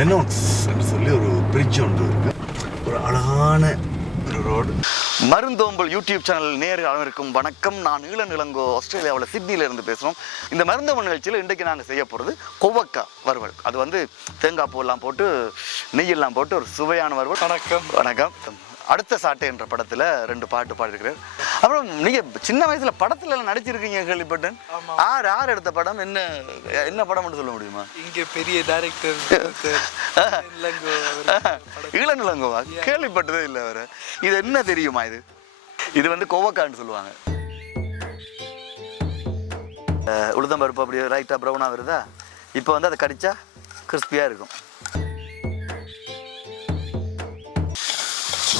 லெனோக்ஸ் என்று சொல்லி ஒரு பிரிட்ஜ் ஒன்று இருக்கு. ஒரு அழகான ஒரு ரோடு. மருந்தோம்பல் யூடியூப் சேனல் நேரில் அனைவருக்கும் வணக்கம். நான் இளநிலங்கோ ஆஸ்திரேலியாவில் சிட்னியில இருந்து பேசுகிறோம். இந்த மருந்தோம்பல் நிகழ்ச்சியில் இன்றைக்கு நாங்கள் செய்ய போகிறது கொவ்வக்காய் வறுவல். அது வந்து தேங்காய் பூவெல்லாம் போட்டு நெய்யெல்லாம் போட்டு ஒரு சுவையான வறுவல். வணக்கம். வணக்கம். அடுத்த சாட்டை என்ற படத்தில் 2 பாட்டு பாடிருக்கிறார். அப்புறம் நீங்கள் சின்ன வயசில் படத்துல எல்லாம் நடிச்சிருக்கீங்க கேள்விப்பட்டேன். யார் எடுத்த படம், என்ன படம்னு சொல்ல முடியுமா? இங்கே பெரிய டைரக்டர் இளநிலங்கோவா? கேள்விப்பட்டதே இல்லை வேற. இது என்ன தெரியுமா? இது வந்து கொவ்வக்காய்ன்னு சொல்லுவாங்க. உளுத்தம் பருப்பு அப்படியே ரைட்டாக ப்ரௌனாக வருதா? இப்போ வந்து அதை கடிச்சா கிறிஸ்பியாக இருக்கும்.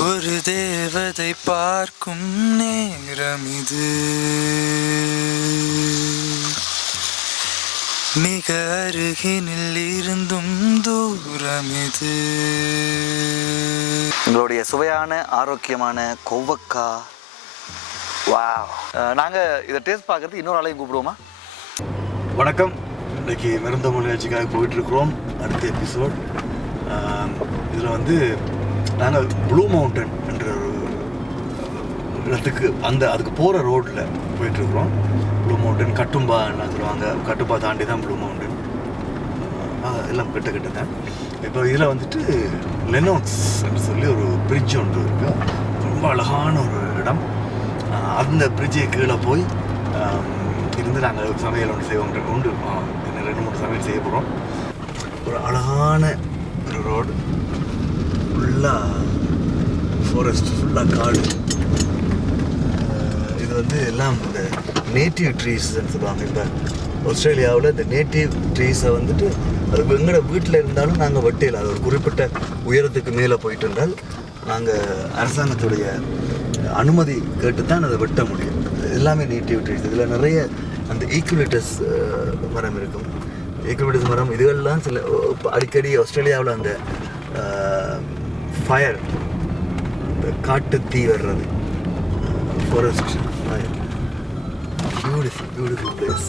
ஒரு தேவதை பார்க்கும் நேரம் இது, மிக அருகினில் இருந்தும் தூரம் இது. எங்களுடைய சுவையான ஆரோக்கியமான கொவ்வக்காய். வாவ். நாங்கள் இதை டேஸ்ட் பார்க்கறதுக்கு இன்னொரு ஆளையும் கூப்பிடுவோமா? வணக்கம். இன்றைக்கி மருந்தோம்பல் நிகழ்ச்சிக்காக போயிட்டுருக்குறோம். அடுத்த எபிசோட் இதில் வந்து நாங்கள் ப்ளூ மவுண்டன் என்ற ஒரு இடத்துக்கு அதுக்கு போகிற ரோட்டில் போயிட்டுருக்குறோம். ப்ளூ மவுண்டன் கட்டும்பா என்ன சொல்லுவாங்க, கட்டும்பா தாண்டி தான் ப்ளூ மவுண்டன். எல்லாம் கிட்ட தான். இப்போ இதில் வந்துட்டு லெனோக்ஸ் என்று சொல்லி ஒரு பிரிட்ஜ் ஒன்று இருக்குது. ரொம்ப அழகான ஒரு இடம். அந்த பிரிட்ஜை கீழே போய் இருந்து நாங்கள் சமையல் ஒன்று செய்வோம். இன்னும் 2-3 சமையல் செய்ய போகிறோம். ஒரு அழகான ஒரு ரோடு, ஃபுல்லாக ஃபாரஸ்ட், ஃபுல்லாக காடு. இது வந்து எல்லாம் இந்த நேட்டிவ் ட்ரீஸ்ன்னு சொல்லுவாங்க. இப்போ ஆஸ்திரேலியாவில் இந்த நேட்டிவ் ட்ரீஸை வந்துட்டு அது எங்களோட வீட்டில் இருந்தாலும் நாங்கள் வெட்டையில் அது ஒரு குறிப்பிட்ட உயரத்துக்கு மேலே போயிட்டு இருந்தால் நாங்கள் அரசாங்கத்துடைய அனுமதி கேட்டு தான் அதை வெட்ட முடியும். எல்லாமே நேட்டிவ் ட்ரீஸ். இதில் நிறைய அந்த ஈக்குவலிட்டஸ் மரம் இருக்கும். ஈக்குவலிட்டஸ் மரம் இதுகள்லாம் சில அடிக்கடி ஆஸ்திரேலியாவில் அந்த ஃபயர், இந்த காட்டு தீ வர்றது, ஃபாரஸ்ட் ஃபயர். Beautiful place.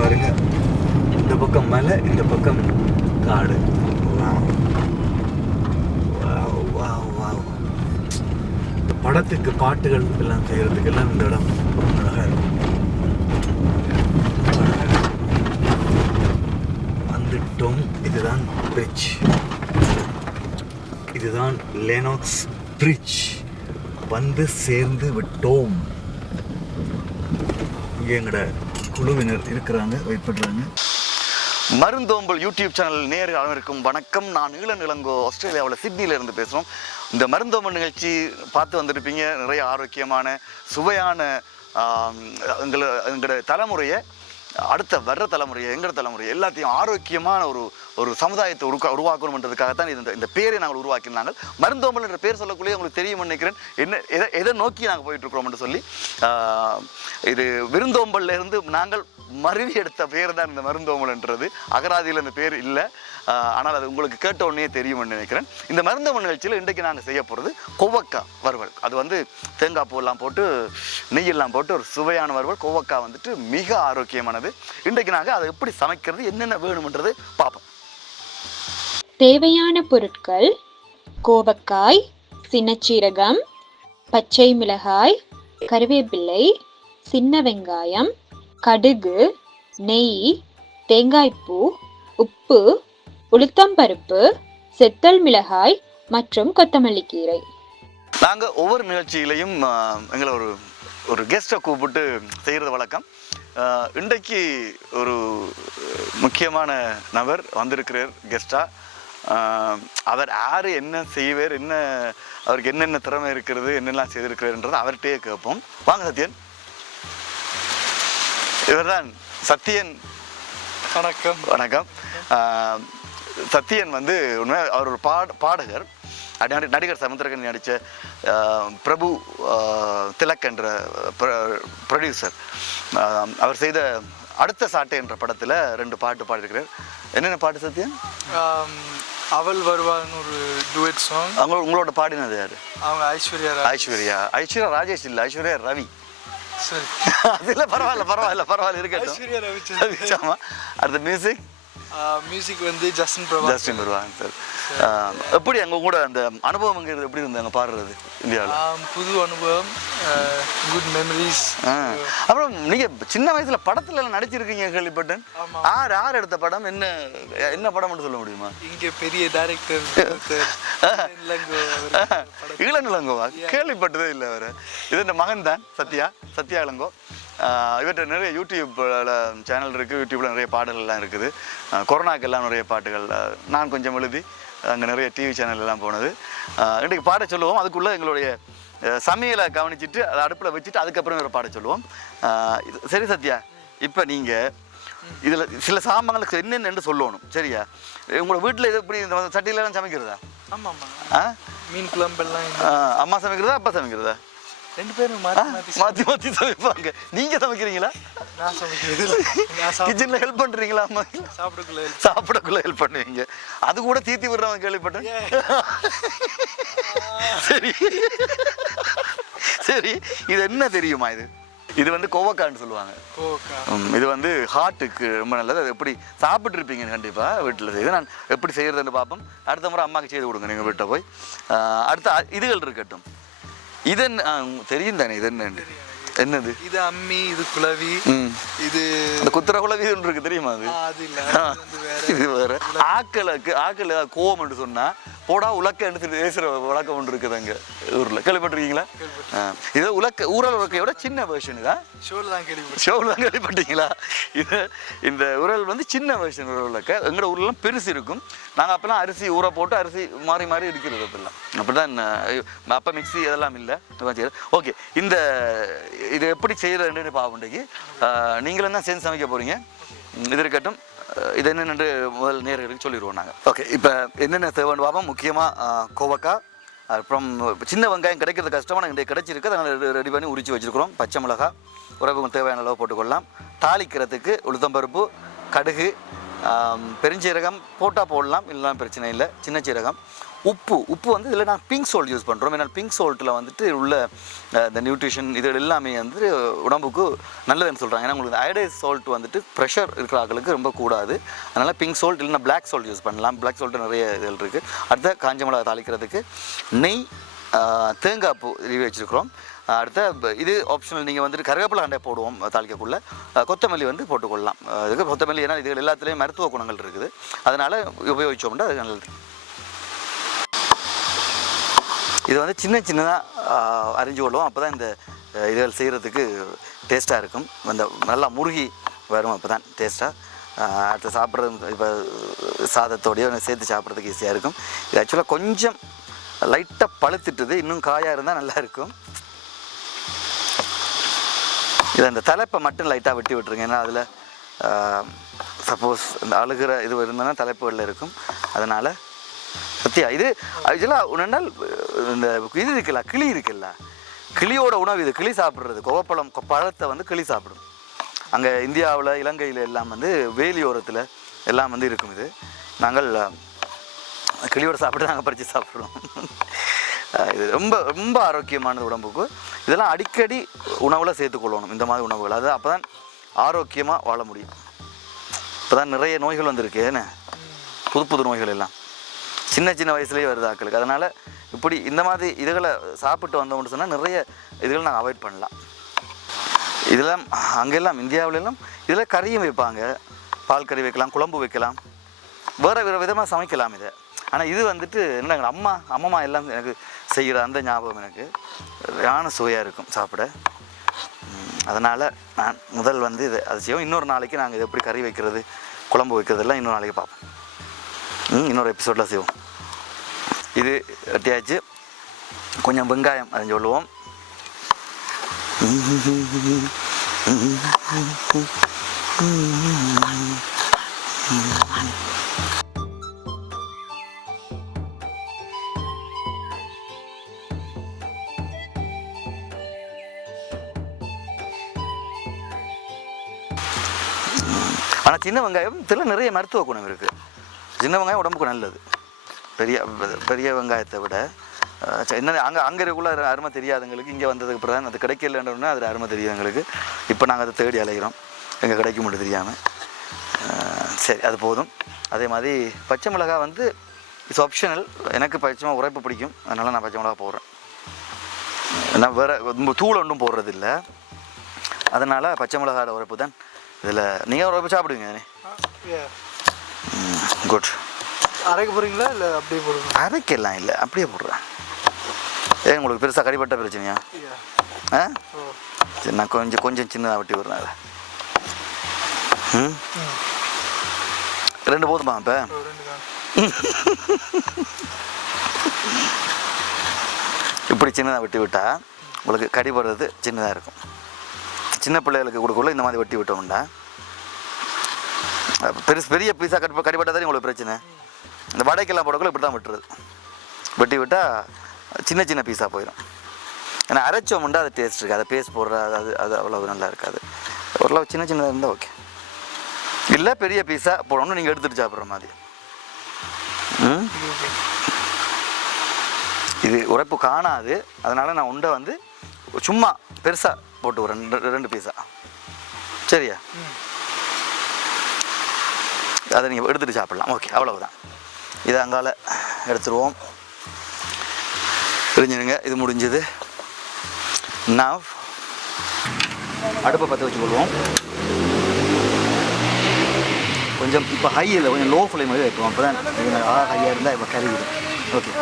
பாருங்க, இந்த பக்கம் மலை, இந்த பக்கம் காடு. படத்துக்கு பாட்டுகள் எல்லாம் செய்யறதுக்கு எல்லாம் இந்த இடம் அழகா இருக்கும். வந்துட்டோம். இதுதான் பிரிட்ஜ். இதுதான் லெனோக்ஸ் பிரிட்ஜ். வந்து சேர்ந்து விட்டோம். இங்கே எங்கட குழுவினர் இருக்கிறாங்க, வெயிட் பண்ணுறாங்க. மருந்தோம்பல் யூடியூப் சேனல் நேரில் அனைவருக்கும் வணக்கம். நான் இளநிலங்கோ ஆஸ்திரேலியாவில் சிட்னியில இருந்து பேசுகிறோம். இந்த மருந்தோம்பல் நிகழ்ச்சி பார்த்து வந்திருப்பீங்க. நிறைய ஆரோக்கியமான சுவையான எங்களோட தலைமுறையை, அடுத்த வர்ற தலைமுறையை, எங்களோட தலைமுறை எல்லாத்தையும் ஆரோக்கியமான ஒரு சமுதாயத்தை உருவாக்கணுன்றதுக்காகத்தான் இந்த பேரை நாங்கள் உருவாக்கினாங்க. மருந்தோம்பல் என்ற பேர் சொல்லக்குள்ளேயே உங்களுக்கு தெரியும் நினைக்கிறேன் எதை நோக்கி நாங்கள் போயிட்டுருக்கிறோம்னு சொல்லி. இது விருந்தோம்பல்ல இருந்து நாங்கள் மருவி எடுத்த பேர் தான் இந்த மருந்தோம்பல்ன்றது. அகராதியில் இந்த பேர் இல்லை, ஆனால் அது உங்களுக்கு கேட்ட உடனே தெரியும்னு நினைக்கிறேன். இந்த மருந்தோம்பல் நிகழ்ச்சியில் இன்றைக்கு நாங்கள் செய்ய போகிறது கொவ்வக்காய் வறுவல். அது வந்து தேங்காய் பூவெல்லாம் போட்டு நெய்யெல்லாம் போட்டு ஒரு சுவையான வறுவல். கொவ்வக்காய் வந்துட்டு மிக ஆரோக்கியமானது. இன்றைக்கு நாங்கள் அதை எப்படி சமைக்கிறது, என்னென்ன வேணும்ன்றது பார்ப்போம். தேவையான பொருட்கள்: கோவக்காய், சின்னச்சீரகம், பச்சை மிளகாய், கருவேப்பிலை, சின்ன வெங்காயம், கடுகு, நெய், தேங்காய்ப்பூ, உப்பு, உளுத்தம்பருப்பு, செத்தல் மிளகாய் மற்றும் கொத்தமல்லி கீரை. நாங்கள் ஒவ்வொரு நிகழ்ச்சியிலையும் எங்களை ஒரு கெஸ்ட்டை கூப்பிட்டு செய்கிறது வழக்கம். இன்றைக்கு ஒரு முக்கியமான நபர் வந்திருக்கிறார் கெஸ்ட்டாக. அவர் யார், என்ன செய்வார், அவருக்கு என்னென்ன திறமை இருக்கிறது, என்னெல்லாம் செய்திருக்கிறார்ன்றதை அவர்கிட்டே கேட்போம். வாங்க சத்யன். இவர்தான் சத்யன். வணக்கம். வணக்கம். சத்யன் வந்து உண்மையாக அவர் ஒரு பாடகர், நடிகர் சமுத்திரகன் நடித்த பிரபு திலக் என்ற ப்ரொடியூசர். அவர் செய்த அடுத்த சாட்டை என்ற படத்தில் 2 பாட்டு பாடியிருக்கிறார். என்னென்ன பாட்டு சத்யன்? அவள் வருவான்னு ஒரு டுவெட் சாங். உங்களோட பாடினது யாரு? அவங்க ஐஸ்வர்யா ஐஸ்வர்யா ராஜேஷ் இல்லை, ஐஸ்வர்யா ரவி. சரி அதில் பரவாயில்ல இருக்கட்டும். ஐஸ்வர்யா ரவி ஆமாம். அடுத்த மியூசிக் வந்து ஜஸ்டின் பிரபாகர் சார். எப்படி அங்கே கூட அந்த அனுபவம்ங்கிறது எப்படி இருந்தது அங்கே பாடுறது இந்தியாவில்? புது அனுபவம், குட் மெமரிஸ். அப்புறம் நீங்கள் சின்ன வயசில் படத்துல எல்லாம் நடிச்சிருக்கீங்க கேள்விப்பட்டேன். யார் எடுத்த படம்? என்ன படம்னு சொல்ல முடியுமா? இங்கே பெரிய டைரக்டர் இளன் இளங்கோவா? கேள்விப்பட்டதே இல்லை அவர். இது இந்த மகன் தான் சத்யா இளங்கோ. இவர்கிட்ட நிறைய யூடியூப்பில் சேனல் இருக்குது, யூடியூப்பில் நிறைய பாடல்கள்லாம் இருக்குது. கொரோனாக்கெல்லாம் நிறைய பாட்டுகள் நான் கொஞ்சம் எழுதி அங்கே நிறைய டிவி சேனல் எல்லாம் போனது. இன்றைக்கு பாட சொல்லுவோம். அதுக்குள்ளே எங்களுடைய சமையலை கவனிச்சுட்டு அதை அடுப்பில் வச்சுட்டு அதுக்கப்புறம் வேறு பாட சொல்லுவோம். சரி சத்யா, இப்போ நீங்கள் இதில் சில சாமான்களுக்கு என்னென்னு சொல்லணும் சரியா? உங்களோட வீட்டில் இது எப்படி இந்த சட்டியிலலாம் சமைக்கிறதா? ஆமாம். மீன் குழம்பெல்லாம் அம்மா சமைக்கிறதா அப்பா சமைக்கிறதா? ரெண்டு பேரும் மாற்றி சமைப்பாங்க. நீங்கள் சமைக்கிறீங்களா? நான் சமைக்கிறது கிச்சனில் ஹெல்ப் பண்ணுறீங்களா? அம்மா சாப்பிடக்குள்ள ஹெல்ப் பண்ணுவீங்க. அது கூட தீத்தி விடுறவங்க கேள்விப்பட்டேன். சரி இது என்ன தெரியுமா? இது வந்து கோவக்கான்னு சொல்லுவாங்க. இது வந்து ஹார்ட்டுக்கு ரொம்ப நல்லது. அது எப்படி சாப்பிட்டு இருப்பீங்க கண்டிப்பாக வீட்டில் செய்து. நான் எப்படி செய்கிறதுன்னு பார்ப்போம். அடுத்த முறை அம்மாவுக்கு செய்து கொடுங்க நீங்கள் வீட்டை போய். அடுத்த இதுகள் இருக்கட்டும். இது தெரியும் தானே? இது என்னது? இது அம்மி, இது குளவி, இது அந்த குத்துற குளவி ஒன்று இருக்கு தெரியுமா? இது வேற. ஆக்கள் கோவம் என்று சொன்னா போடா உலக்க என்று பேசுற வழக்கம் ஒன்று இருக்குது அங்கே ஊரில். கேள்விப்பட்டிருக்கீங்களா? இது ஊரல் உலக்கையோட சின்ன வேர்ஷன் தான். ஷோவில் தான் கேள்விப்பட்டீங்களா? இது இந்த உரல் வந்து சின்ன வேர்ஷன் உரல் உலக்க. எங்களோட ஊர்லாம் பெருசு இருக்கும். நாங்கள் அப்போல்லாம் அரிசி ஊற போட்டு அரிசி மாறி எடுக்கிறது. அப்பெல்லாம் அப்படிதான். அப்போ மிக்சி அதெல்லாம் இல்லை. ஓகே, இது எப்படி செய்யறதுன்னு பாவண்டைக்கு நீங்களும் தான் சேர்ந்து சமைக்க போறீங்க. இது இருக்கட்டும். இது என்னென்னு முதல் நேர்களுக்கு சொல்லிடுவோம் நாங்கள். ஓகே, இப்போ என்னென்ன தேவைன்னு பார்ப்போம். முக்கியமாக கோவக்காய், அப்புறம் சின்ன வெங்காயம் கிடைக்கிறது கஷ்டமாக இன்றைக்கு கிடைச்சிருக்கு. அதனால் ரெடி பண்ணி உரிச்சு வச்சுருக்கிறோம். பச்சை மிளகாய் உறவுக்கு தேவையான அளவு போட்டுக்கொள்ளலாம். தாளிக்கிறதுக்கு உளுத்தம்பருப்பு, கடுகு, பெருஞ்சீரகம் போட்டால் போடலாம், இல்லைனா பிரச்சனை இல்லை. சின்ன சீரகம், உப்பு வந்து இதில் நான் பிங்க் சால்ட் யூஸ் பண்ணுறோம். ஏன்னா பிங்க் சால்ட்டில் வந்துட்டு உள்ள இந்த நியூட்ரிஷன் இது எல்லாமே வந்து உடம்புக்கு நல்லதுன்னு சொல்கிறாங்க. ஏன்னா உங்களுக்கு அயோடைஸ் சால்ட் வந்துட்டு ப்ரெஷர் இருக்கிற ஆட்களுக்கு ரொம்ப கூடாது. அதனால் பிங்க் சால்ட் இல்லைன்னா பிளாக் சால்ட் யூஸ் பண்ணலாம். பிளாக் சால்ட்டு நிறைய இதில் இருக்குது. அடுத்த காஞ்ச மிளகா தாளிக்கிறதுக்கு நெய், தேங்காய் பூ இறுவி வச்சுருக்கிறோம். அடுத்த இது ஆப்ஷனல். நீங்கள் வந்துட்டு கருவேப்பிலை அண்டை போடுவோம் தாளிக்கக்குள்ளே. கொத்தமல்லி வந்து போட்டுக்கொள்ளலாம். அதுக்கு கொத்தமல்லி ஏன்னா இது எல்லாத்துலேயும் மருத்துவ குணங்கள் இருக்குது. அதனால் உபயோகித்தோம்னா அது நல்லது. இது வந்து சின்னதாக அரிஞ்சு கொள்ளுவோம். அப்போ தான் இந்த இதுகள் செய்கிறதுக்கு டேஸ்ட்டாக இருக்கும். அந்த நல்லா முருகி வரும். அப்போ தான் டேஸ்ட்டாக அடுத்து சாப்பிட்றது. இப்போ சாதத்தோடையோ சேர்த்து சாப்பிட்றதுக்கு ஈஸியாக இருக்கும். இது ஆக்சுவலாக கொஞ்சம் லைட்டாக பழுத்துட்டுது. இன்னும் காயாக இருந்தால் நல்லாயிருக்கும். இதை அந்த தலைப்பை மட்டும் லைட்டாக வெட்டி விட்டுருங்க. ஏன்னா அதில் சப்போஸ் இந்த அழுகிற இது இருந்ததுன்னா தலைப்புகளில் இருக்கும். அதனால் சத்தியா இது ஆக்சுவலாக உணர்ந்தால் இந்த இது இருக்குல்ல, கிளி இருக்குல்ல, கிளியோட உணவு இது. கிளி சாப்பிட்றது கோவப்பழம் பழத்தை வந்து கிளி சாப்பிடும். அங்கே இந்தியாவில் இலங்கையில் எல்லாம் வந்து வேலியோரத்தில் எல்லாம் வந்து இருக்கும். இது நாங்கள் கிளியோட சாப்பிட்டு நாங்கள் பறித்து சாப்பிட்றோம். இது ரொம்ப ஆரோக்கியமானது உடம்புக்கு. இதெல்லாம் அடிக்கடி உணவில் சேர்த்துக்கொள்ளணும். இந்த மாதிரி உணவுகள் அது அப்போ தான் ஆரோக்கியமாக வாழ முடியும். இப்போ தான் நிறைய நோய்கள் வந்திருக்கு. ஏன்னா புது நோய்கள் எல்லாம் சின்ன வயசுலேயே வருது ஆக்களுக்கு. அதனால் இப்படி இந்த மாதிரி இதுகளை சாப்பிட்டு வந்தோம்னு சொன்னால் நிறைய இதுகளை நாங்கள் அவாய்ட் பண்ணலாம். இதெல்லாம் அங்கெல்லாம் இந்தியாவிலெல்லாம் இதில் கறியும் வைப்பாங்க. பால் கறி வைக்கலாம், குழம்பு வைக்கலாம், வேறு விதமாக சமைக்கலாம் இதை. ஆனால் இது வந்துட்டு என்ன அம்மா எல்லாம் எனக்கு செய்கிற அந்த ஞாபகம் எனக்கு யான சுவையாக இருக்கும் சாப்பிட. அதனால் நான் முதல் வந்து இதை அது செய்வோம். இன்னொரு நாளைக்கு நாங்கள் இது எப்படி கறி வைக்கிறது, குழம்பு வைக்கிறதெல்லாம் இன்னொரு நாளைக்கு பார்ப்போம். இன்னொரு எபிசோடில் செய்வோம். இது வெட்டியாச்சு. கொஞ்சம் வெங்காயம் அரைஞ்சு கொள்ளுவோம். ஆனால் சின்ன வெங்காயம் இதில் நிறைய மருத்துவ குணம் இருக்குது. சின்ன வெங்காயம் உடம்புக்கு நல்லது. பெரிய பெரிய வெங்காயத்தை விட என்ன அங்கே இருக்கக்குள்ள அருமை தெரியாதவங்களுக்கு இங்கே வந்ததுக்கு பிறகு அது கிடைக்கலன்றோன்னா அதில் அருமை தெரியும் எங்களுக்கு. இப்போ நாங்கள் அதை தேடி அலைகிறோம், எங்கே கிடைக்க மட்டும் தெரியாமல். சரி, அது போதும். அதே மாதிரி பச்சை மிளகாய் வந்து இட்ஸ் ஆப்ஷனல். எனக்கு பச்சை மிளகா உரைப்பு பிடிக்கும், அதனால் நான் பச்சை மிளகா போடுறேன். நான் வேறு தூள் ஒன்றும் போடுறதில்லை, அதனால் பச்சை மிளகாயோட உரைப்பு தான் இதில். நீங்கள் உரைப்பு சாப்பிடுவீங்க? குட். அரைக்க போகிறீங்களா இல்லை அப்படியே போடுங்க? அரைக்கலாம் இல்லை, அப்படியே போடுறேன். ஏன் உங்களுக்கு பெருசாக கடிப்பட்ட பிரச்சனையா? ஆ சரி, நான் கொஞ்சம் சின்னதாக வெட்டி விடுறேன் அதை. ரெண்டு போதுமா இப்போ? இப்படி சின்னதாக வெட்டி விட்டால் உங்களுக்கு கடிபடுறது சின்னதாக இருக்கும். சின்ன பிள்ளைகளுக்கு கொடுக்கல இந்த மாதிரி வெட்டி விட்டோம்னா பெரிய பீஸாக கடிபட்டால் உங்களுக்கு பிரச்சனை. இந்த வடைக்கெல்லாம் போடக்குள்ள இப்படி தான் வெட்டுறது. வெட்டி விட்டால் சின்ன சின்ன பீஸாக போயிடும். ஏன்னா அரைச்சோம்னா அது டேஸ்ட் இருக்குது, அதை பேஸ்ட் போடுற அது அவ்வளோ நல்லா இருக்காது. ஓரளவு சின்ன சின்னதாக இருந்தால் ஓகே. இல்லை பெரிய பீஸாக போடணும், நீங்கள் எடுத்துகிட்டு சாப்பிட்ற மாதிரி. இது உரைப்பு காணாது, அதனால் நான் உண்டை வந்து சும்மா பெருசாக போட்டு வரேன், 2 பீஸாக. சரியா? அதை நீங்கள் எடுத்துகிட்டு சாப்பிட்லாம். ஓகே, அவ்வளவுதான். இதை அங்கால எடுத்துருவோம். தெரிஞ்சுருங்க, இது முடிஞ்சது. நான் அடுப்பை பற்ற வச்சு கொள்வோம். கொஞ்சம் இப்போ ஹை இல்லை, கொஞ்சம் லோ ஃப்ளேம் மாதிரி வைப்போம். அப்போ தான் ஹையாக இருந்தால் இப்போ கருகிடும். ஓகே,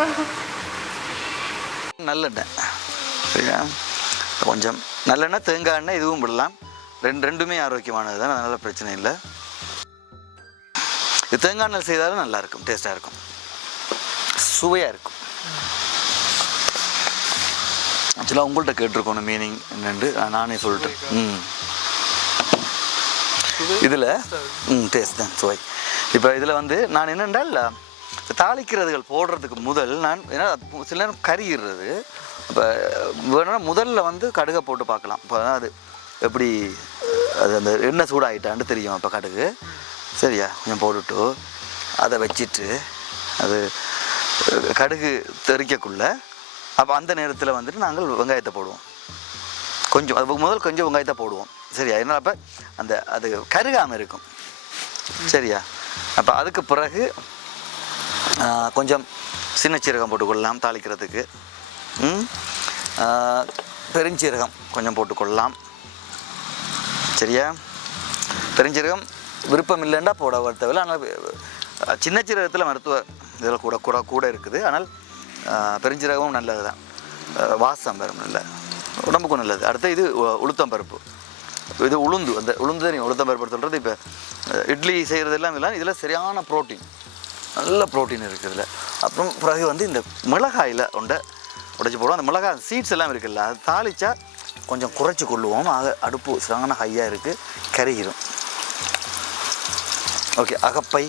நல்லெண்ணெய். சரியா? கொஞ்சம் நல்லெண்ணெய், தேங்காய் எண்ணெய் இதுவும் விடலாம். ரெண்டுமே ஆரோக்கியமானது தான், அதனால் பிரச்சனை இல்லை. இது தேங்காய் எண்ணெய் செய்தாலும் நல்லாயிருக்கும், டேஸ்ட்டாக இருக்கும், சுவையாக இருக்கும். ஆக்சுவலாக உங்கள்கிட்ட கேட்டிருக்கணும் மீனிங் என்னென்று, நானே சொல்லிட்டேன். இதில் டேஸ்ட் தான், சுவை. இப்போ இதில் வந்து நான் என்னென்றால் தாளிக்கிறதுகள் போடுறதுக்கு முதல் நான் ஏன்னா சில நேரம் கறிடுறது. இப்போ வேணும்னா முதல்ல வந்து கடுகை போட்டு பார்க்கலாம். இப்போ அது எப்படி அது அந்த எண்ணெய் சூடாகிட்டான்னு தெரியும். இப்போ கடுகு சரியா கொஞ்சம் போட்டுட்டு அதை வச்சிட்டு அது கடுகு தெறிக்கக்குள்ள அப்போ அந்த நேரத்தில் வந்துட்டு நாங்கள் வெங்காயத்தை போடுவோம். கொஞ்சம் அது முதல் கொஞ்சம் வெங்காயத்தை போடுவோம். சரியா? என்ன அப்போ அந்த அது கருகாமல் இருக்கும். சரியா? அப்போ அதுக்கு பிறகு கொஞ்சம் சின்ன சீரகம் போட்டுக்கொள்ளலாம் தாளிக்கிறதுக்கு. பெருஞ்சீரகம் கொஞ்சம் போட்டுக்கொள்ளலாம். சரியா? பெருஞ்சீரகம் விருப்பம் இல்லைன்னா போட தேவையில்லை. ஆனால் சின்ன சீரகத்தில் மருத்துவ இதில் கூட இருக்குது. ஆனால் பெருஞ்சீரகமும் நல்லது தான், வாசம் வரும், நல்ல உடம்புக்கும் நல்லது. அடுத்து இது உளுத்தம்பருப்பு. இது உளுந்து, அந்த உளுந்து நீங்கள் உளுத்தம்பருப்பு சொல்கிறது. இப்போ இட்லி செய்கிறதெல்லாம் இல்லை, இதில் சரியான ப்ரோட்டீன், நல்ல ப்ரோட்டீன் இருக்குது இதில். அப்புறம் பிறகு வந்து இந்த மிளகாயில் உடைச்சி போடுவோம். அந்த மிளகாய் சீட்ஸ் எல்லாம் இருக்குல்ல, அது தாளித்தா கொஞ்சம் குறைச்சி கொள்ளுவோம். ஆக அடுப்பு சரியான ஹையாக இருக்குது, கருகிடும். ஓகே, அகப்பை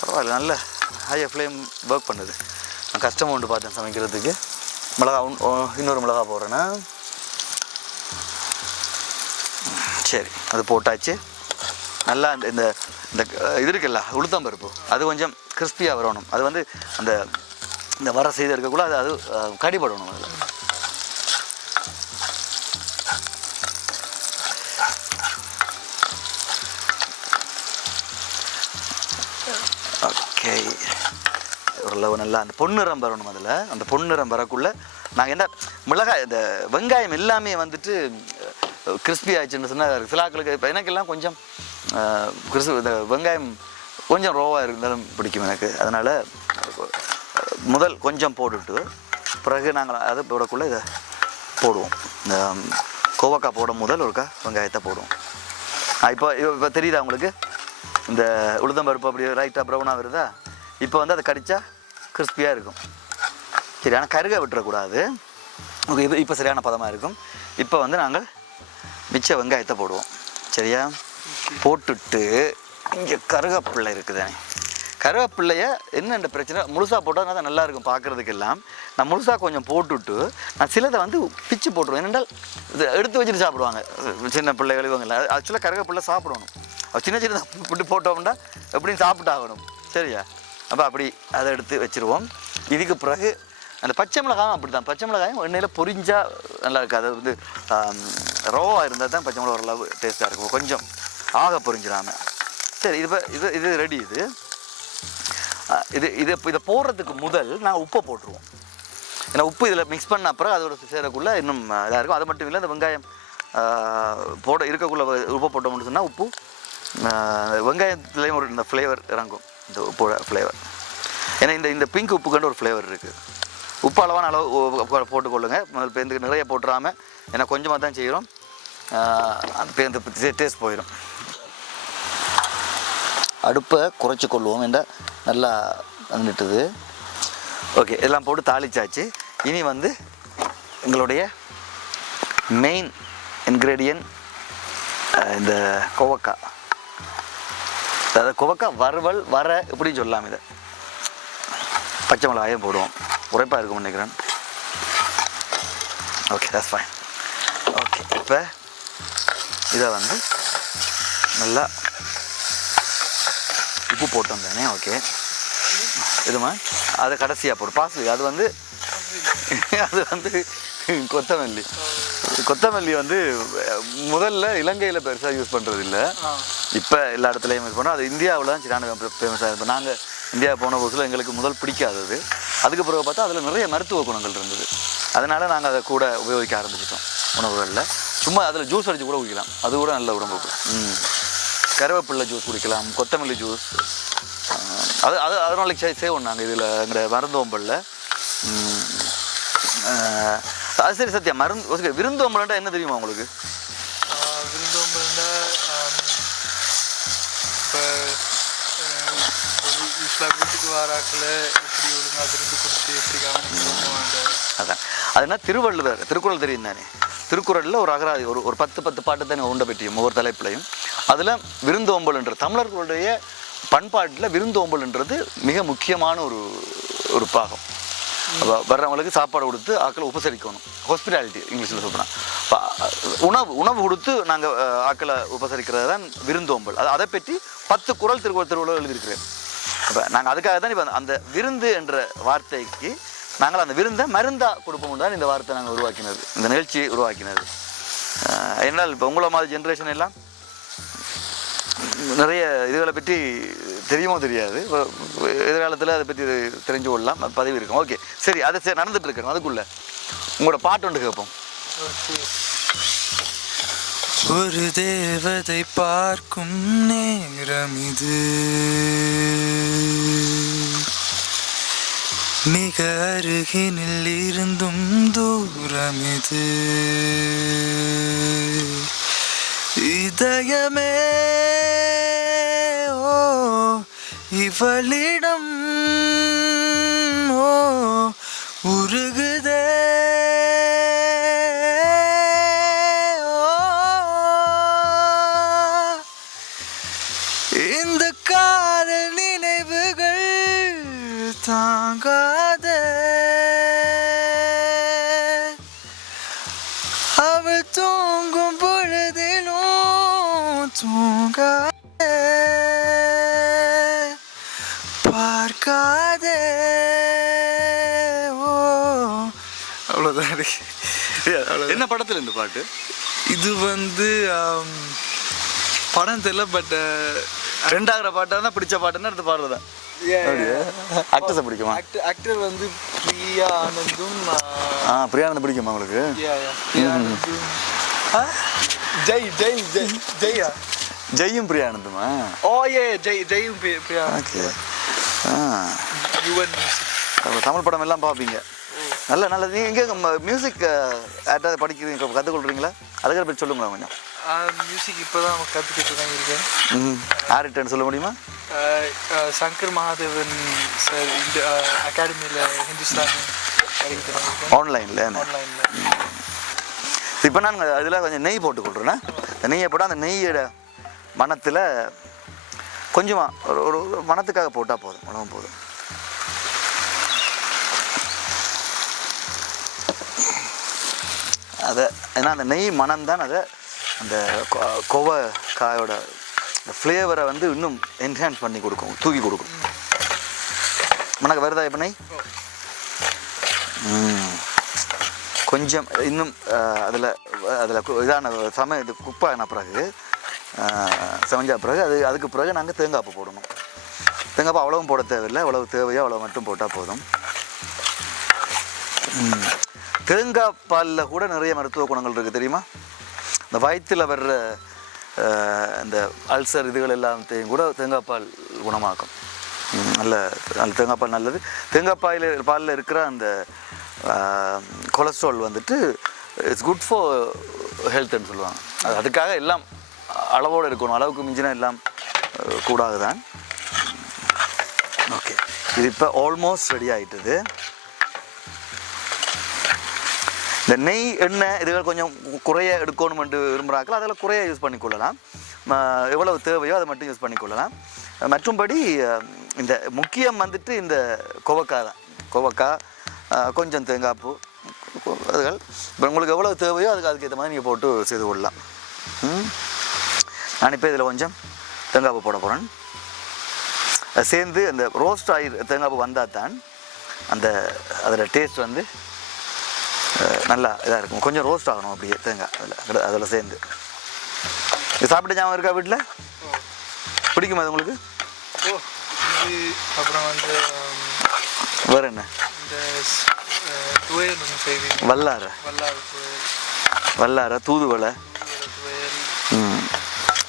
பரவாயில்ல, நல்ல ஹையாக ஃப்ளேம் ஒர்க் பண்ணுது. நான் கஷ்டமாக உண்டு பார்த்தேன் சமைக்கிறதுக்கு. மிளகா இன்னொரு மிளகா போடுறேன்னா சரி, அது போட்டாச்சு. நல்லா இந்த இந்த இது இருக்குல்ல உளுத்தம்பருப்பு, அது கொஞ்சம் கிறிஸ்பியாக வரணும். அது வந்து அந்த இந்த வர செய்து இருக்கக்கூட அது கடிபடணும். அதில் ஓகே, ஓரளவு நல்லா அந்த பொன்னிறம் வரணும். அதில் அந்த பொன்னிறம் வரக்குள்ளே நாங்கள் என்ன மிளகாய் இந்த வெங்காயம் எல்லாமே வந்துட்டு கிறிஸ்பி ஆயிடுச்சுன்னு சொன்னால் சிலாக்களுக்கு இப்போ எனக்கெல்லாம் கொஞ்சம் இந்த வெங்காயம் கொஞ்சம் ரோவாக இருந்தாலும் பிடிக்கும் எனக்கு. அதனால் முதல் கொஞ்சம் போட்டுட்டு பிறகு நாங்கள் அதை போடக்குள்ளே இதை போடுவோம். இந்த கோவக்காய் போட முதல் ஒருக்கா வெங்காயத்தை போடுவோம். இப்போ தெரியுதா உங்களுக்கு? இந்த உளுத்தம்பருப்பு அப்படி ரைட்டாக ப்ரௌனாக வருதா? இப்போ வந்து அதை கடித்தா கிறிஸ்பியாக இருக்கும். சரி, ஆனால் கருகை விட்டுறக்கூடாது. ஓகே, இப்போ சரியான பதமாக இருக்கும். இப்போ வந்து நாங்கள் மிச்ச வெங்காயத்தை போடுவோம். சரியா? போட்டுட்டு இங்கே கருவேப்பிள்ளை இருக்குதானே, கருவேப்பிள்ளைய என்னென்ன பிரச்சனை முழுசாக போட்டால் தான் நல்லாயிருக்கும் பார்க்குறதுக்கு எல்லாம். நான் முழுசாக கொஞ்சம் போட்டுவிட்டு நான் சிலதை வந்து பிச்சு போட்டுருவேன். என்னென்றால் இது எடுத்து வச்சுட்டு சாப்பிடுவாங்க சின்ன பிள்ளைகள் இவங்கள. ஆக்சுவலாக கருவேப்பிள்ளை சாப்பிடணும். சின்ன சின்னதாக விட்டு போட்டோம்னா எப்படின்னு சாப்பிட்டாகணும். சரியா? அப்போ அப்படி அதை எடுத்து வச்சுருவோம். இதுக்கு பிறகு அந்த பச்சை மிளகாயும் அப்படி தான். பச்சை மிளகாயும் எண்ணெயில் பொரிஞ்சா நல்லா இருக்குது. அது வந்து ரோவாக இருந்தால் தான் பச்சை மிளகா ஓரளவு டேஸ்ட்டாக இருக்கும், கொஞ்சம் ஆக பொரிஞ்சிடாமல். சரி, இது ரெடி. இதை போடுறதுக்கு முதல் நாங்கள் உப்பை போட்டுருவோம். ஏன்னா உப்பு இதில் மிக்ஸ் பண்ண அப்புறம் அதோட சேரக்குள்ளே இன்னும் இதாக இருக்கும். அது மட்டும் இல்லை, இந்த வெங்காயம் இருக்கக்குள்ளே உப்பை போட்டோம்னு சொன்னால் உப்பு வெங்காயத்துலேயும் இந்த ஃப்ளேவர் இறங்கும், இந்த உப்போட ஃப்ளேவர். ஏன்னா இந்த பிங்க் உப்புக்கண்டு ஒரு ஃப்ளேவர் இருக்குது. உப்பு அளவான அளவு போட்டுக்கொள்ளுங்க. முதல் பேருந்து நிறைய போட்டுறாமல், ஏன்னா கொஞ்சமாக தான் செய்கிறோம், அந்த பேருந்து டேஸ்ட் போயிடும். அடுப்பை குறைச்சி கொள்வோம் என்ற நல்லா வந்துட்டுது. ஓகே, எல்லாம் போட்டு தாளிச்சாச்சு. இனி வந்து எங்களுடைய மெயின் இன்க்ரீடியன்ட் இந்த கோவக்காய். அதாவது கோவக்காய் வறுவல் இப்படின்னு சொல்லலாம். இதை பச்சை மிளகாயும் போடுவோம், உரைப்பாக இருக்கும்னு நினைக்கிறேன். Okay, that's fine. ஓகே, இப்போ இதை வந்து நல்லா உப்பு போட்டோம் தானே. ஓகே, இதுமா அது கடைசியாக போடும் பாசு. அது வந்து கொத்தமல்லி வந்து முதல்ல இலங்கையில் பெருசாக யூஸ் பண்ணுறது இல்லை, இப்போ எல்லா இடத்துலையும் யூஸ் பண்ணோம். அது இந்தியாவில் தான் சரியான ஃபேமஸாக. இப்போ நாங்கள் இந்தியா போன புதுசில் எங்களுக்கு முதல் பிடிக்காதது. அதுக்கு பிறகு பார்த்தா அதில் நிறைய மருத்துவ குணங்கள் இருந்தது. அதனால் நாங்கள் அதை கூட உபயோகிக்க ஆரம்பிச்சிட்டோம் உணவுகளில். சும்மா அதில் ஜூஸ் அடித்து கூட குடிக்கலாம், அது கூட நல்ல உடம்புக்கு. கருவேப்பிள்ளை ஜூஸ் குடிக்கலாம், கொத்தமல்லி ஜூஸ். அது நாளைக்கு செய்வோம் நாங்கள் இதில் எங்கள் மருந்தோம்பலில். அது சரி சத்யா, விருந்தோம்பல்ன்றா என்ன தெரியுமா உங்களுக்கு? விருந்தோம்பல்னா இப்போ வீட்டுக்கு வாராக்கில் எப்படி ஒழுங்காக விருந்து கொடுத்து எப்படி கவனிச்சு. அதான் அது என்ன, திருக்குறள் தெரியும் தானே. திருக்குறளில் ஒரு அகராதி, ஒரு 10 பாட்டு தானே உண்ட பெற்றியும் ஒவ்வொரு தலைப்புலையும். அதில் விருந்தோம்பல்ன்ற தமிழர்களுடைய பண்பாட்டில் விருந்தோம்பல்ன்றது மிக முக்கியமான ஒரு பாகம். வர்றவங்களுக்கு சாப்பாடு கொடுத்து ஆக்களை உபசரிக்கணும். ஹாஸ்பிட்டாலிட்டி இங்கிலீஷில் சொல்கிறேன். உணவு கொடுத்து நாங்கள் ஆக்களை உபசரிக்கிறது தான் விருந்தோம்பல். அதை பற்றி 10 குறள் திருக்குறள் எழுதியிருக்கிறேன். அப்போ நாங்கள் அதுக்காக தான் இப்போ அந்த விருந்து என்ற வார்த்தைக்கு நாங்கள் அந்த விருந்தை மருந்தாக கொடுப்போம் தான் இந்த வார்த்தை நாங்கள் உருவாக்கினது, இந்த நிகழ்ச்சியை உருவாக்கினது. என்னால் இப்போ உங்களை மாதிரி ஜென்ரேஷன் எல்லாம் நிறைய இதுகளை பற்றி தெரியுமோ தெரியாது, எதிர்காலத்தில் அதை பற்றி தெரிஞ்சு கொள்ளலாம், பதிவு இருக்கும். ஓகே, சரி, அதை நடந்துட்டு இருக்கணும். அதுக்குள்ள உங்களோட பாட்டு ஒன்று கேட்போம். ஒரு தேவதை பார்க்கும் நேரம் இது, மிக அருகினில் இருந்தும் தூரம் இது, இதயமே ஓ இவளிடம் ஓ உருகுதே, இந்த காதல் நினைவுகள் தாங்காத, அவள் தூங்கும் பொழுதிலும் தூங்காத, பார்க்காதே. ஓ அவ்வளோதான் இருக்கு. என்ன படத்தில் இந்த பாட்டு? இது வந்து படம் தெரியல, பட் ரெண்டாகிற பாட்டாக தான் பிடிச்ச பாட்டுன்னு எடுத்து பாடுறதா? ஆக்டர்ஸை பிடிக்குமா? ஆக்டர் வந்து பிரியா ஆனந்தும். பிரியானந்த் பிடிக்குமா உங்களுக்கு? ஜெயும் பிரியானந்துமா? ஓ ஏ ஜெயும் பிரியா. ஓகே. தமிழ் படம் எல்லாம் பார்ப்பீங்க. நல்ல நீங்கள் எங்கே மியூசிக் யார்ட்டாவது படிக்கிறீங்க, கற்றுக்கொள்றீங்களா? அதுக்கு பற்றி சொல்லுங்களா கொஞ்சம். மியூசிக் இப்போ தான் கற்றுக்கிட்டு தான் இருக்கேன். யார்கிட்டன்னு சொல்ல முடியுமா? சங்கர் மகாதேவன் சார் இந்த அகாடமியில் ஹிந்துஸ்தான் ஆன்லைனில். இப்போ நான் அதில் கொஞ்சம் நெய் போட்டு கொள்றேன்னா, இந்த நெய்யை போட்டால் அந்த நெய்யோட மணத்தில் கொஞ்சமாக ஒரு மணத்துக்காக போட்டால் போதும், உணவும் போதும். அதை ஏன்னா அந்த நெய் மணம் தான் அதை அந்த கோவக்காயோட ஃப்ளேவரை வந்து இன்னும் என்ஹான்ஸ் பண்ணி கொடுக்கும், தூக்கி கொடுக்கும். மணக்க வருதா எப்பனை கொஞ்சம் இன்னும் அதில் இதான இது குப்பான பிறகு சமைஞ்ச பிறகு அதுக்கு பிறகு நாங்கள் தேங்காய் பூ போடணும். தேங்காய் பூ அவ்வளவும் போட தேவையில்லை, எவ்வளவு தேவையோ அவ்வளோ மட்டும் போட்டால் போதும். தேங்காய் பாலில் கூட நிறைய மருத்துவ குணங்கள் இருக்குது தெரியுமா? இந்த வயிற்றில் வர்ற இந்த அல்சர் இதுகள் எல்லாத்தையும் கூட தேங்காய் பால் குணமாக்கும். நல்ல தேங்காய் பால் நல்லது. தேங்காய் பாலில் இருக்கிற அந்த கொலஸ்ட்ரால் வந்துட்டு இட்ஸ் குட் ஃபார் ஹெல்த்துன்னு சொல்லுவாங்க. அதுக்காக எல்லாம் அளவோடு இருக்கணும், அளவுக்கு மிஞ்சினா எல்லாம் கூடாது தான். ஓகே, இது இப்போ ஆல்மோஸ்ட் ரெடி ஆகிட்டுது. இந்த நெய் எண்ணெய் இதுகள் கொஞ்சம் குறைய எடுக்கணுமென்று விரும்புகிறாக்கள் அதில் குறைய யூஸ் பண்ணிக்கொள்ளலாம். எவ்வளவு தேவையோ அதை மட்டும் யூஸ் பண்ணிக்கொள்ளலாம். மற்றும்படி இந்த முக்கியம் வந்துட்டு இந்த கோவக்காய் தான். கோவக்காய், கொஞ்சம் தேங்காய் பூ, அதுகள் இப்போ உங்களுக்கு எவ்வளோ தேவையோ அதுக்கேற்ற மாதிரி நீங்கள் போட்டு செய்து கொள்ளலாம். நான் இப்போ இதில் கொஞ்சம் தேங்காய் பூ போட போகிறேன். சேர்ந்து அந்த ரோஸ்ட் ஆகி தேங்காய் பூ வந்தால் தான் அதோட டேஸ்ட் வந்து நல்லா இதாக இருக்கும். கொஞ்சம் ரோஸ்ட் ஆகணும் அப்படியே தேங்காய் அதில் சேர்ந்து. இது சாப்பிட்டு ஞாபகம் இருக்கா வீட்டில்? பிடிக்குமா அது உங்களுக்கு? அப்புறம் வந்து வேறு என்ன? வல்லார, தூதுவளை.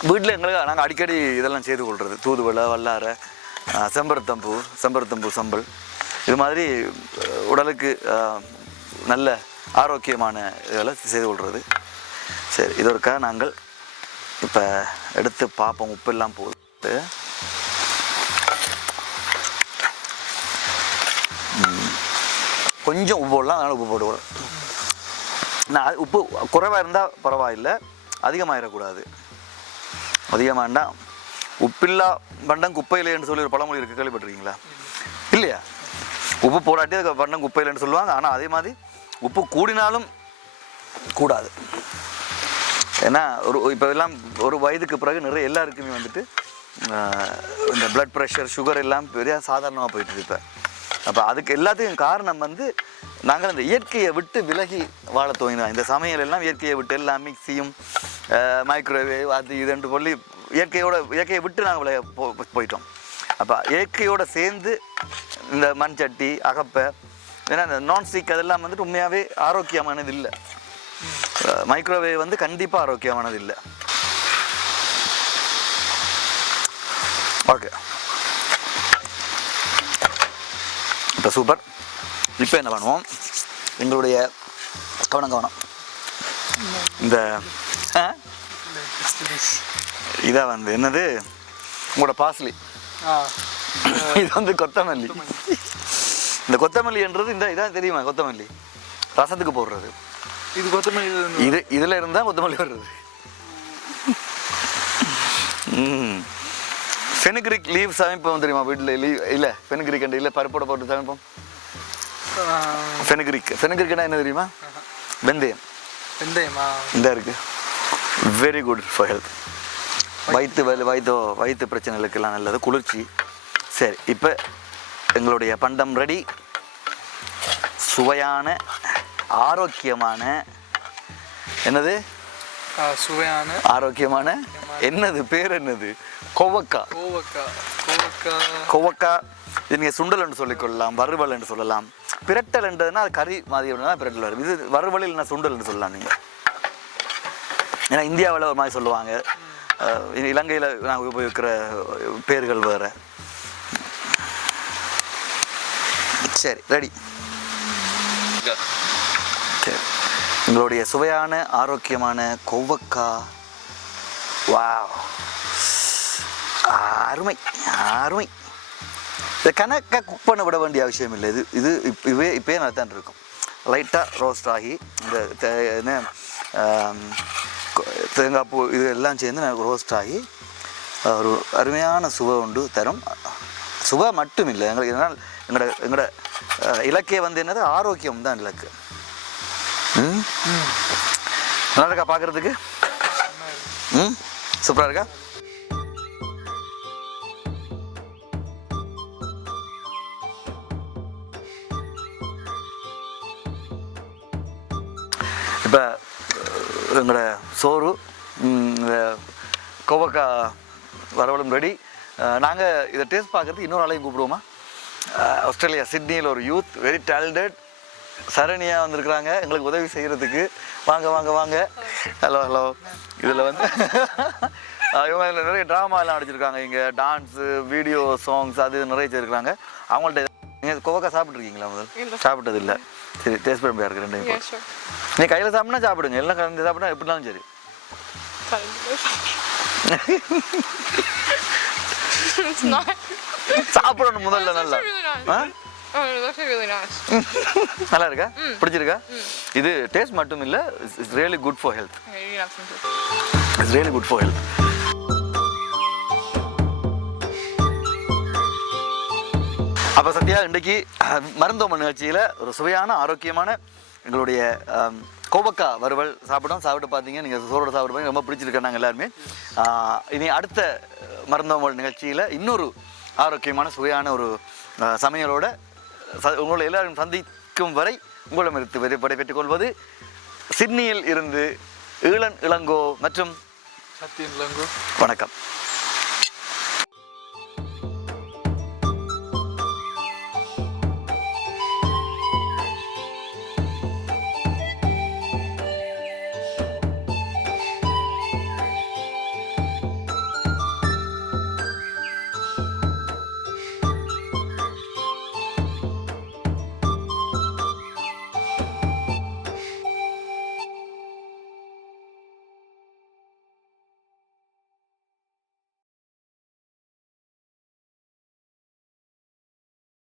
வீட்டில் எங்களுக்கு நாங்கள் அடிக்கடி இதெல்லாம் செய்து கொள்வது. தூதுவளை, வல்லார, செம்பருத்தம்பூ சம்பல், இது மாதிரி உடலுக்கு நல்ல ஆரோக்கியமான இதெல்லாம் செய்து கொள்வது. சரி, இதற்காக நாங்கள் இப்போ எடுத்து பார்ப்போம். உப்பெல்லாம் போட்டு கொஞ்சம் உப்பு போடலாம், அதனால் உப்பு போடுவோம். நான் உப்பு குறைவாக இருந்தால் பரவாயில்லை, அதிகமாகிடக்கூடாது. அதிகமாகண்டா உப்பில்லா பண்டம் குப்பையிலேன்னு சொல்லி ஒரு பழமொழி இருக்குது, கேள்விப்பட்டிருக்கீங்களா? இல்லையா? உப்பு போடாட்டி அதுக்கு பண்டம் குப்பையிலேன்னு சொல்லுவாங்க. ஆனால் அதே மாதிரி உப்பு கூடினாலும் கூடாது. ஏன்னா இப்போ எல்லாம் ஒரு வயதுக்கு பிறகு நிறைய எல்லாருக்குமே வந்துட்டு இந்த பிளட் ப்ரெஷர், சுகர் எல்லாம் பெரிய சாதாரணமாக போயிட்டு இப்போ. அப்போ அதுக்கு எல்லாத்துக்கும் காரணம் வந்து நாங்கள் அந்த இயற்கையை விட்டு விலகி வாழ துவங்கினோம். இந்த சமையல் எல்லாம் இயற்கையை விட்டு எல்லாம் மிக்சியும் மைக்ரோவேவ் அது இதுன்ட்டு சொல்லி இயற்கையை விட்டு நாங்கள் போயிட்டோம். அப்போ இயற்கையோடு சேர்ந்து இந்த மண் சட்டி, அகப்பை, ஏன்னா இந்த நான்ஸ்டிக் அதெல்லாம் வந்துட்டு உண்மையாகவே ஆரோக்கியமானது இல்லை. மைக்ரோவேவ் வந்து கண்டிப்பாக ஆரோக்கியமானது இல்லை. ஓகே, இப்போ சூப்பர். இப்போ என்ன பண்ணுவோம், எங்களுடைய கவனம் இந்த இதை வந்து என்னது உங்களோட பாஸ்லி, இது வந்து கொத்தமல்லி. இந்த கொத்தமல்லின்றது இதான் தெரியுமா? கொத்தமல்லி ரசத்துக்கு போடுறது. இது கொத்தமல்லி, இதில் இருந்தால் கொத்தமல்லி வர்றது. ஃபெனுக்ரிக் லீவ் சமைப்போம் தெரியுமா? வீட்டில் இல்லை ஃபெனுக்ரிக் அண்ட் இல்லை பருப்போட போட்டு சமைப்போம். ஃபெனுக்ரிக்னா என்ன தெரியுமா? வெந்தயம். இந்த இருக்கு, வெரி குட் ஃபார் ஹெல்த். வயிற்று பிரச்சனைகளுக்கெல்லாம் நல்லது, குளிர்ச்சி. சரி, இப்போ எங்களுடைய பண்டம் ரெடி. சுவையான ஆரோக்கியமான என்னது? சுவையான ஆரோக்கியமான என்னது பேர் என்னது? கோவக்காய். இது நீங்கள் சுண்டல் என்று சொல்லிக்கொள்ளலாம், வறுவல் என்று சொல்லலாம். பிரட்டல் என்றதுன்னா அது கறி மாதிரி தான் பிரட்டல் வரும். இது வறுவலில் என்ன சுண்டல் என்று சொல்லலாம் நீங்கள். ஏன்னா இந்தியாவில் ஒரு மாதிரி சொல்லுவாங்க, இலங்கையில் நாங்கள் உபயோகிக்கிற பேர்கள் வேறு. சரி, ரெடி. சரி, எங்களுடைய சுவையான ஆரோக்கியமான கோவக்காய். வாவ், அருமை அருமை. இதை கணக்காக குக் பண்ண விட வேண்டிய அவசியம் இல்லை. இது இப்போயே நல்லா தான் இருக்கும். லைட்டாக ரோஸ்ட் ஆகி இந்த தேங்காய் பூ இது எல்லாம் சேர்ந்து ரோஸ்ட் ஆகி ஒரு அருமையான சுவை உண்டு தரும். சுவை மட்டும் இல்லை, எங்களுக்கு இதனால் எங்களோட இலக்கே வந்து என்னது? ஆரோக்கியம் தான் இலக்கு. நல்லா இருக்கா பார்க்குறதுக்கு? சூப்பராக இருக்கா? எங்களோட சோறு இந்த கோவக்காய் வரவலும் ரெடி. நாங்கள் இதை டேஸ்ட் பார்க்குறதுக்கு இன்னொரு ஆளையும் கூப்பிடுவோமா? ஆஸ்திரேலியா சிட்னியில் ஒரு யூத் வெரி டேலண்டட் சரணியா வந்திருக்கிறாங்க எங்களுக்கு உதவி செய்கிறதுக்கு. வாங்க வாங்க வாங்க. Hello hello. இதில் வந்து இவங்க இதில் நிறைய ட்ராமாலாம் நடிச்சிருக்காங்க. இங்கே டான்ஸு, வீடியோ, சாங்ஸ் அது நிறைய செய்திருக்காங்க. அவங்கள்ட்ட நீங்கள் கோவக்காய் சாப்பிட்ருக்கீங்களா? முதல் சாப்பிட்டது இல்லை. சரி, டேஸ்ட் பண்ண முடியாது ரெண்டு. நீ கையில் சாப்பிட்னா சாப்பிடுங்க, எல்லாம் கலந்து சாப்பிட்டா எப்படினாலும் சரி. சாப்பிடணும் முதல்ல. நல்லா நல்லா இருக்கா? பிடிச்சிருக்கா? இது டேஸ்ட் மட்டும் இல்லை, it's really good for health. It's really good for health. அப்போ சத்யா, இன்றைக்கு மருந்தோம்பல் நிகழ்ச்சியில் ஒரு சுவையான ஆரோக்கியமான எங்களுடைய கோவக்காய் வறுவல் சாப்பிட்டு பார்த்தீங்க. நீங்கள் சோரோட சாப்பிட்டு ரொம்ப பிடிச்சிருக்கேன் நாங்கள் எல்லாருமே. இனி அடுத்த மருந்தோம்பல் நிகழ்ச்சியில் இன்னொரு ஆரோக்கியமான சுவையான ஒரு சமையலோட உங்களை எல்லாரும் சந்திக்கும் வரை உங்களிடமிருந்து விடைபெற்றுக் கொள்வது சிட்னியில் இருந்து இளங்கோ மற்றும் சத்யன் இளங்கோ. வணக்கம்.